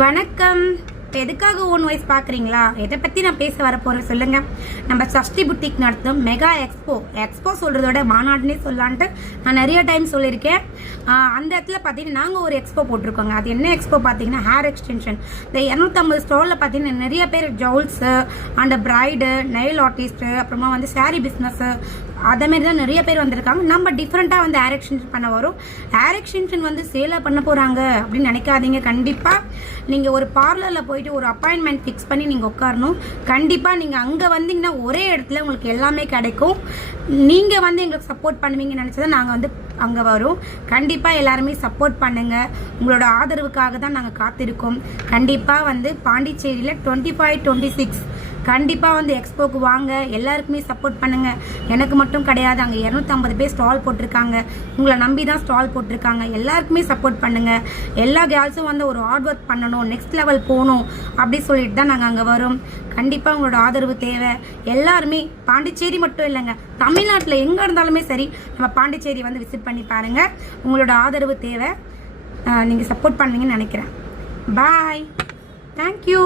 வணக்கம். இப்போ எதுக்காக ஓன் வாய்ஸ் பார்க்குறீங்களா? எதை பற்றி நான் பேச வரப்போகிறேன் சொல்லுங்கள். நம்ம சஷ்டி புட்டிக் நடத்தும் மெகா எக்ஸ்போ சொல்கிறதோட மாநாடுனே சொல்லலான்ட்டு நான் நிறைய டைம் சொல்லியிருக்கேன். அந்த இடத்துல பார்த்தீங்கன்னா நாங்கள் ஒரு எக்ஸ்போ போட்டிருக்கோங்க. அது என்ன எக்ஸ்போ பார்த்தீங்கன்னா ஹேர் எக்ஸ்டென்ஷன். இந்த 250 ஸ்டாலில் பார்த்தீங்கன்னா நிறைய பேர் ஜவுல்ஸு அண்ட் பிரைடு, நெயில் ஆர்டிஸ்ட்டு, அப்புறமா வந்து சாரீ பிஸ்னஸ்ஸு அதேமாரி தான் நிறைய பேர் வந்திருக்காங்க. நம்ம டிஃப்ரெண்ட்டாக வந்து ஹேர் எக்ஸ்டென்ஷன் பண்ண வரும். ஹேர் எக்ஸ்டென்ஷன் வந்து சேலாக பண்ண போகிறாங்க அப்படின்னு நினைக்காதீங்க. கண்டிப்பாக நீங்கள் ஒரு பார்லரில் போயிட்டு ஒரு அப்பாயின்மெண்ட் ஃபிக்ஸ் பண்ணி நீங்கள் உட்காரணும். கண்டிப்பாக நீங்கள் அங்கே வந்தீங்கன்னா ஒரே இடத்துல உங்களுக்கு எல்லாமே கிடைக்கும். நீங்கள் வந்து எங்களுக்கு சப்போர்ட் பண்ணுவீங்கன்னு நினச்சதை நாங்கள் வந்து அங்கே வரும். கண்டிப்பாக எல்லாருமே சப்போர்ட் பண்ணுங்கள். உங்களோட ஆதரவுக்காக தான் நாங்கள் காத்திருக்கோம். கண்டிப்பாக வந்து பாண்டிச்சேரியில் 25, 26 கண்டிப்பாக வந்து எக்ஸ்போக்கு வாங்க. எல்லாருக்குமே சப்போர்ட் பண்ணுங்கள். எனக்கு மட்டும் கிடையாது, அங்கே 250 பேர் ஸ்டால் போட்டிருக்காங்க. உங்களை நம்பி தான் ஸ்டால் போட்டிருக்காங்க. எல்லாருக்குமே சப்போர்ட் பண்ணுங்கள். எல்லா கேர்ள்ஸும் வந்து ஒரு ஹார்ட் ஒர்க் பண்ணணும், நெக்ஸ்ட் லெவல் போகணும் அப்படி சொல்லிட்டு தான் நாங்கள் அங்கே வரோம். கண்டிப்பாக உங்களோட ஆதரவு தேவை. எல்லாருமே பாண்டிச்சேரி மட்டும் இல்லைங்க, தமிழ்நாட்டில் எங்கே இருந்தாலுமே சரி நம்ம பாண்டிச்சேரி வந்து விசிட் பண்ணி பாருங்கள். உங்களோட ஆதரவு தேவை. நீங்கள் சப்போர்ட் பண்ணுவீங்கன்னு நினைக்கிறேன். பாய். தேங்க்யூ.